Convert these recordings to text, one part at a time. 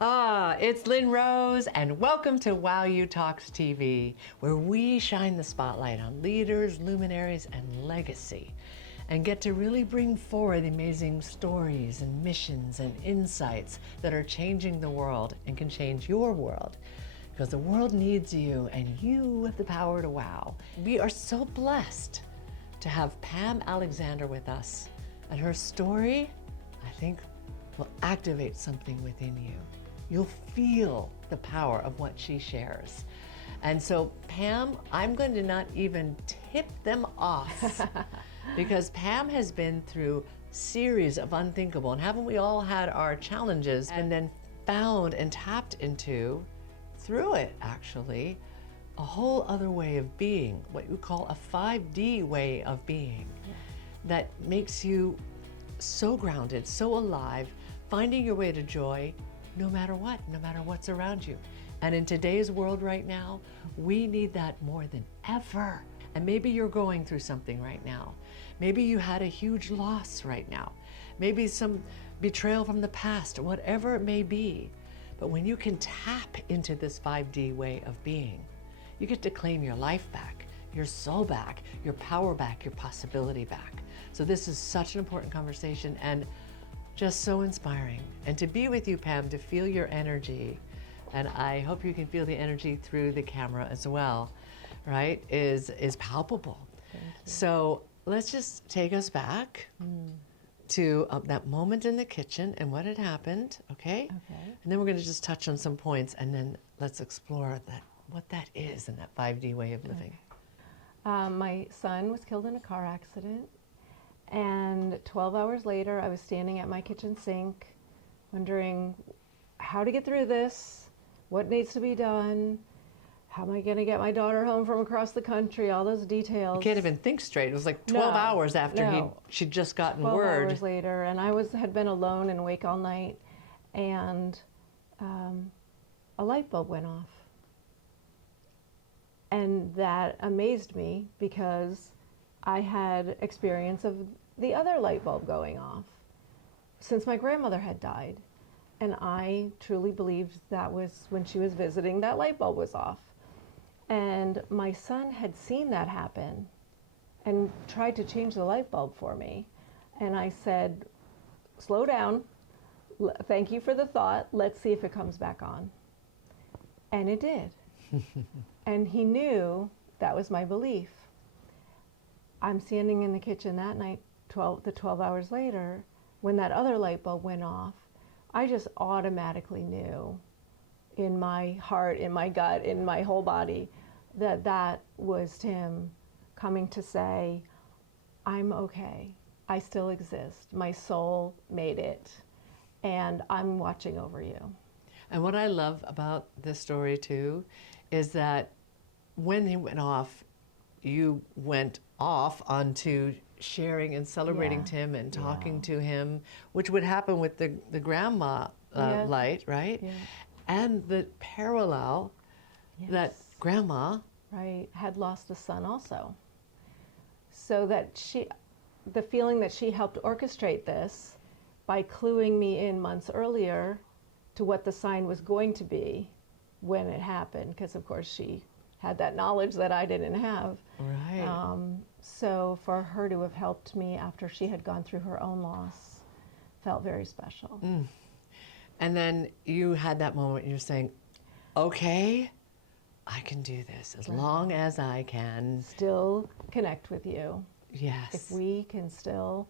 It's Lynn Rose, and welcome to Wow You Talks TV, where we shine the spotlight on leaders, luminaries, and legacy, and get to really bring forward amazing stories and missions and insights that are changing the world and can change your world. Because the world needs you, and you have the power to wow. We are so blessed to have Pam Alexander with us, and her story, I think, will activate something within you. You'll feel the power of what she shares. And so, Pam, I'm going to not even tip them off because Pam has been through a series of unthinkable, and haven't we all had our challenges and then found and tapped into, through it actually, a whole other way of being, what you call a 5D way of being, that makes you so grounded, so alive, finding your way to joy, no matter what, no matter what's around you. And in today's world right now, we need that more than ever. And maybe you're going through something right now. Maybe you had a huge loss right now. Maybe some betrayal from the past, or whatever it may be. But when you can tap into this 5D way of being, you get to claim your life back, your soul back, your power back, your possibility back. So this is such an important conversation, and just so inspiring. And to be with you, Pam, to feel your energy, and I hope you can feel the energy through the camera as well, right, is palpable. So let's just take us back to that moment in the kitchen and what had happened, okay? And then we're gonna just touch on some points, and then let's explore what that is in that 5D way of living. My son was killed in a car accident. And 12 hours later, I was standing at my kitchen sink, wondering how to get through this, what needs to be done, how am I going to get my daughter home from across the country, all those details. You can't even think straight. It was like 12 hours after she'd just gotten 12 word. 12 hours later, and I had been alone and awake all night, and a light bulb went off. And that amazed me because I had experience of the other light bulb going off since my grandmother had died. And I truly believed that was when she was visiting, that light bulb was off. And my son had seen that happen and tried to change the light bulb for me. And I said, slow down, thank you for the thought, let's see if it comes back on. And it did. And he knew that was my belief. I'm standing in the kitchen that night, 12 hours later, when that other light bulb went off. I just automatically knew in my heart, in my gut, in my whole body, that that was Tim coming to say, I'm okay. I still exist. My soul made it, and I'm watching over you. And what I love about this story too is that when he went off, you went off onto sharing and celebrating Tim and talking to him, which would happen with the grandma light, right? Yeah. And the parallel that grandma had lost a son also. So that the feeling that she helped orchestrate this by cluing me in months earlier to what the sign was going to be when it happened, because of course she had that knowledge that I didn't have. Right. So for her to have helped me after she had gone through her own loss felt very special. And then you had that moment, you're saying, okay, I can do this as long as I can still connect with you. Yes. If we can still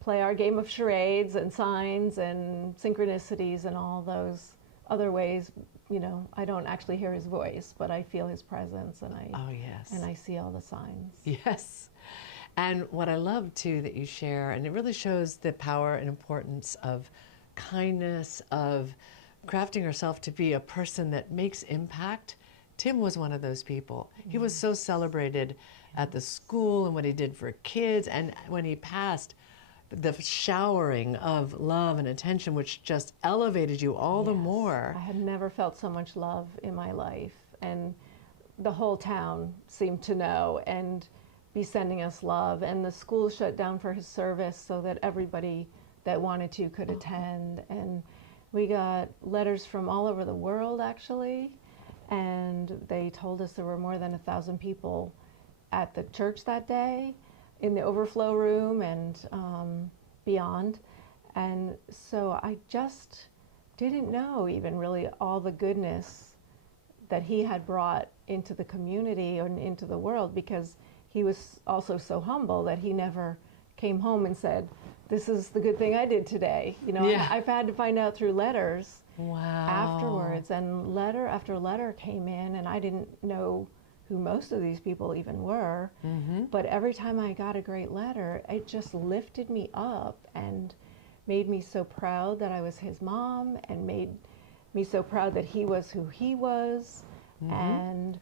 play our game of charades and signs and synchronicities and all those other ways, you know, I don't actually hear his voice, but I feel his presence, and I see all the signs. Yes. And what I love too that you share, and it really shows the power and importance of kindness, of crafting yourself to be a person that makes impact. Tim was one of those people. He was so celebrated at the school and what he did for kids, and when he passed, the showering of love and attention, which just elevated you all the more. I had never felt so much love in my life, and the whole town seemed to know and be sending us love, and the school shut down for his service so that everybody that wanted to could attend, and We got letters from all over the world, actually, and they told us there were more than 1,000 people at the church that day, in the overflow room and beyond. And so I just didn't know even really all the goodness that he had brought into the community and into the world, because he was also so humble that he never came home and said, this is the good thing I did today. You know, Yeah. I've had to find out through letters Wow. afterwards, and letter after letter came in, and I didn't know who most of these people even were. Mm-hmm. But every time I got a great letter, it just lifted me up and made me so proud that I was his mom, and made me so proud that he was who he was, and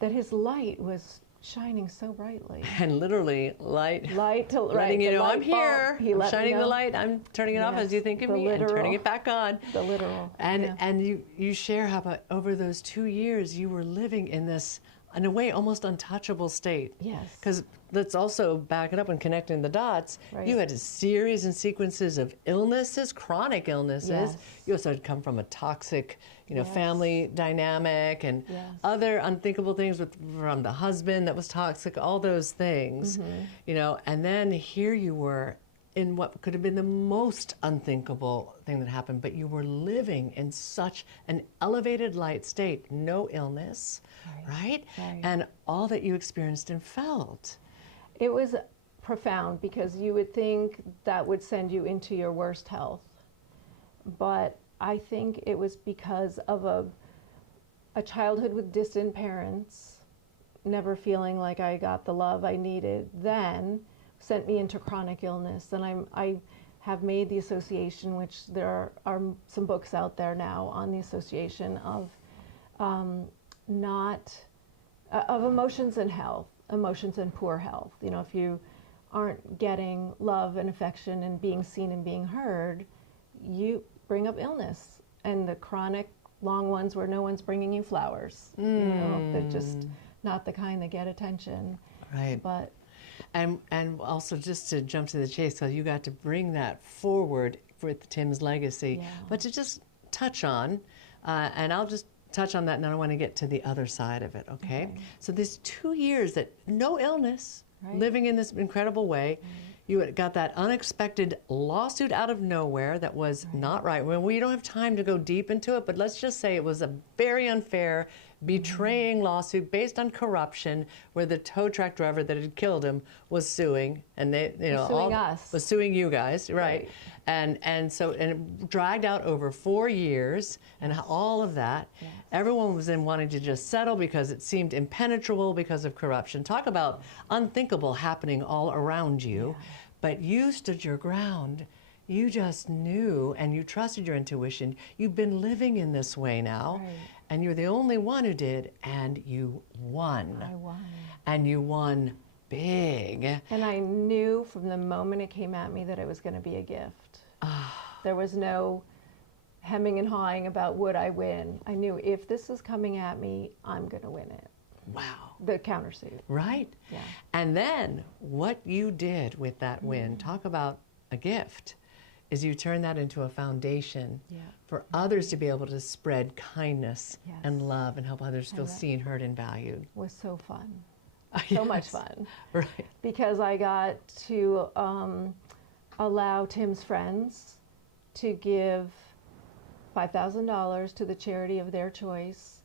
that his light was shining so brightly. And literally light To letting you the know light I'm here. bulb. I'm shining the light. I'm turning it off as you think of me, and turning it back on. The literal. And you share how about over those 2 years you were living in this, in a way, almost untouchable state. Yes. Because let's also back it up and connecting the dots. Right. You had a series and sequences of illnesses, chronic illnesses. Yes. You also had come from a toxic, Yes. family dynamic, and Yes. other unthinkable things from the husband that was toxic, all those things, and then here you were in what could have been the most unthinkable thing that happened, but you were living in such an elevated light state, no illness, right? And all that you experienced and felt. It was profound, because you would think that would send you into your worst health. But I think it was because of a childhood with distant parents, never feeling like I got the love I needed, then sent me into chronic illness. And I have made the association, which there are some books out there now on the association of of emotions and health, emotions and poor health. You know, if you aren't getting love and affection and being seen and being heard, you bring up illness. And the chronic long ones where no one's bringing you flowers, they're just not the kind that get attention. Right. But And also, just to jump to the chase, because you got to bring that forward with Tim's legacy, but to just touch on, and I'll just touch on that, and then I want to get to the other side of it, okay? So these 2 years that no illness, living in this incredible way, you had got that unexpected lawsuit out of nowhere that was not right. Well, we don't have time to go deep into it, but let's just say it was a very unfair, betraying lawsuit based on corruption, where the tow truck driver that had killed him was suing, and they, suing us. was suing you guys, right? And so it dragged out over 4 years, and all of that. Everyone was then wanting to just settle because it seemed impenetrable because of corruption. Talk about unthinkable happening all around you, but you stood your ground. You just knew, and you trusted your intuition. You've been living in this way now. And you're the only one who did, and you won. I won. And you won big. And I knew from the moment it came at me that it was going to be a gift. There was no hemming and hawing about would I win. I knew if this is coming at me, I'm going to win it. Wow. The countersuit. Right. Yeah. And then what you did with that win, talk about a gift, is you turn that into a foundation for others to be able to spread kindness and love and help others feel seen, heard, and valued. It was so fun. So much fun. Right. Because I got to allow Tim's friends to give $5,000 to the charity of their choice,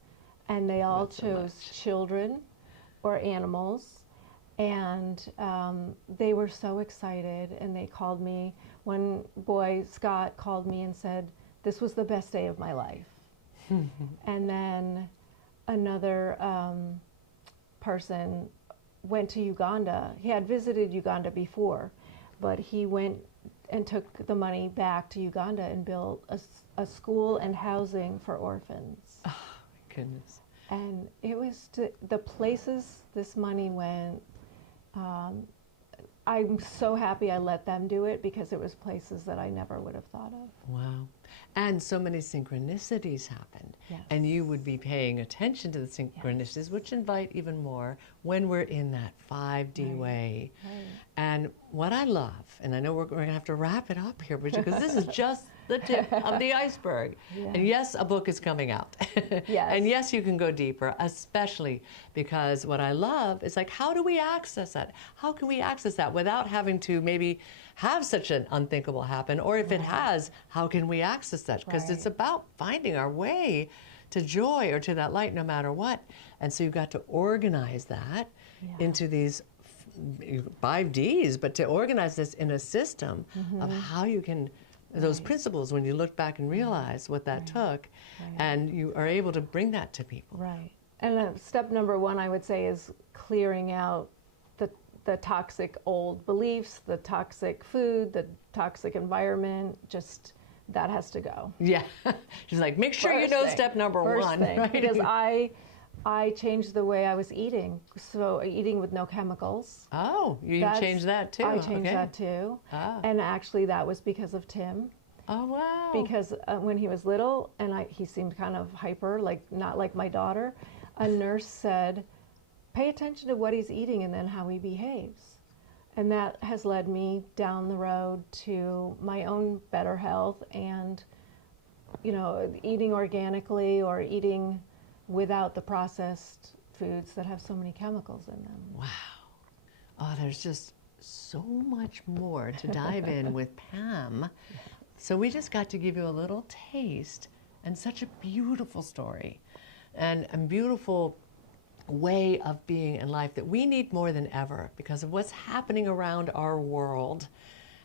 and they all chose children or animals. And they were so excited, and they called me. One boy, Scott, called me and said, this was the best day of my life. And then another person went to Uganda. He had visited Uganda before, but he went and took the money back to Uganda and built a school and housing for orphans. Oh, my goodness. And it was the places this money went. I'm so happy I let them do it, because it was places that I never would have thought of. Wow. And so many synchronicities happened. And you would be paying attention to the synchronicities, which invite even more when we're in that 5D way. And what I love, and I know we're going to have to wrap it up here, Bridget, because this is just the tip of the iceberg. Yeah. And yes, a book is coming out. Yes. And yes, you can go deeper, especially because what I love is like, how do we access that? How can we access that without having to maybe have such an unthinkable happen? Or if it has, how can we access that? Because it's about finding our way to joy or to that light no matter what. And so you've got to organize that into these 5 Ds, but to organize this in a system of how you can, those principles, when you look back and realize what that took, and you are able to bring that to people. Right. And step number 1, I would say, is clearing out the toxic old beliefs, the toxic food, the toxic environment, just that has to go. Yeah. She's like, make sure you know step number 1. Thing, right? Because I changed the way I was eating. So eating with no chemicals. Oh, you changed that too. I changed that too. And actually that was because of Tim. Oh, wow. Because when he was little and he seemed kind of hyper, like not like my daughter, a nurse said, pay attention to what he's eating and then how he behaves. And that has led me down the road to my own better health and, you know, eating organically or eating without the processed foods that have so many chemicals in them. Wow. Oh, there's just so much more to dive in with Pam. So we just got to give you a little taste and such a beautiful story and a beautiful way of being in life that we need more than ever because of what's happening around our world.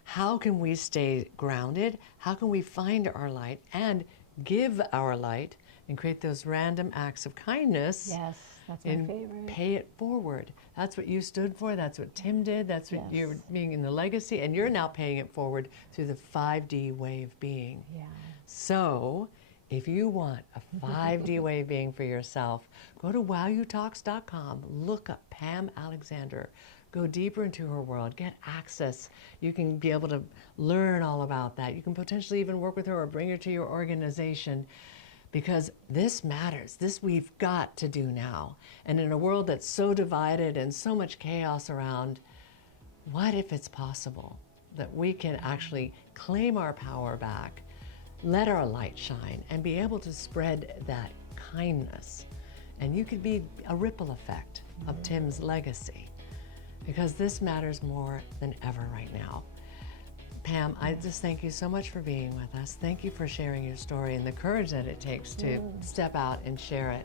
How can we stay grounded? How can we find our light and give our light and create those random acts of kindness? Yes, that's my favorite. Pay it forward. That's what you stood for. That's what Tim did. That's what you're being in the legacy. And you're now paying it forward through the 5D way of being. Yeah. So if you want a 5D way of being for yourself, go to wowutalks.com, look up Pam Alexander, go deeper into her world, get access. You can be able to learn all about that. You can potentially even work with her or bring her to your organization because this matters. This we've got to do now. And in a world that's so divided and so much chaos around, what if it's possible that we can actually claim our power back, let our light shine, and be able to spread that kindness? And you could be a ripple effect of Tim's legacy, because this matters more than ever right now. Pam, I just thank you so much for being with us. Thank you for sharing your story and the courage that it takes to step out and share it.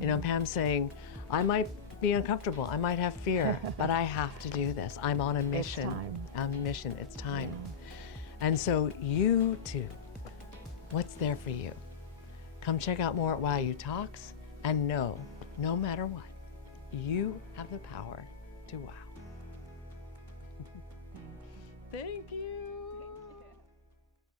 You know, Pam's saying, I might be uncomfortable, I might have fear, but I have to do this. I'm on a mission. It's time. On a mission, it's time. And so you too, what's there for you? Come check out more at Wow You Talks, and know, no matter what, you have the power to wow. Thank you.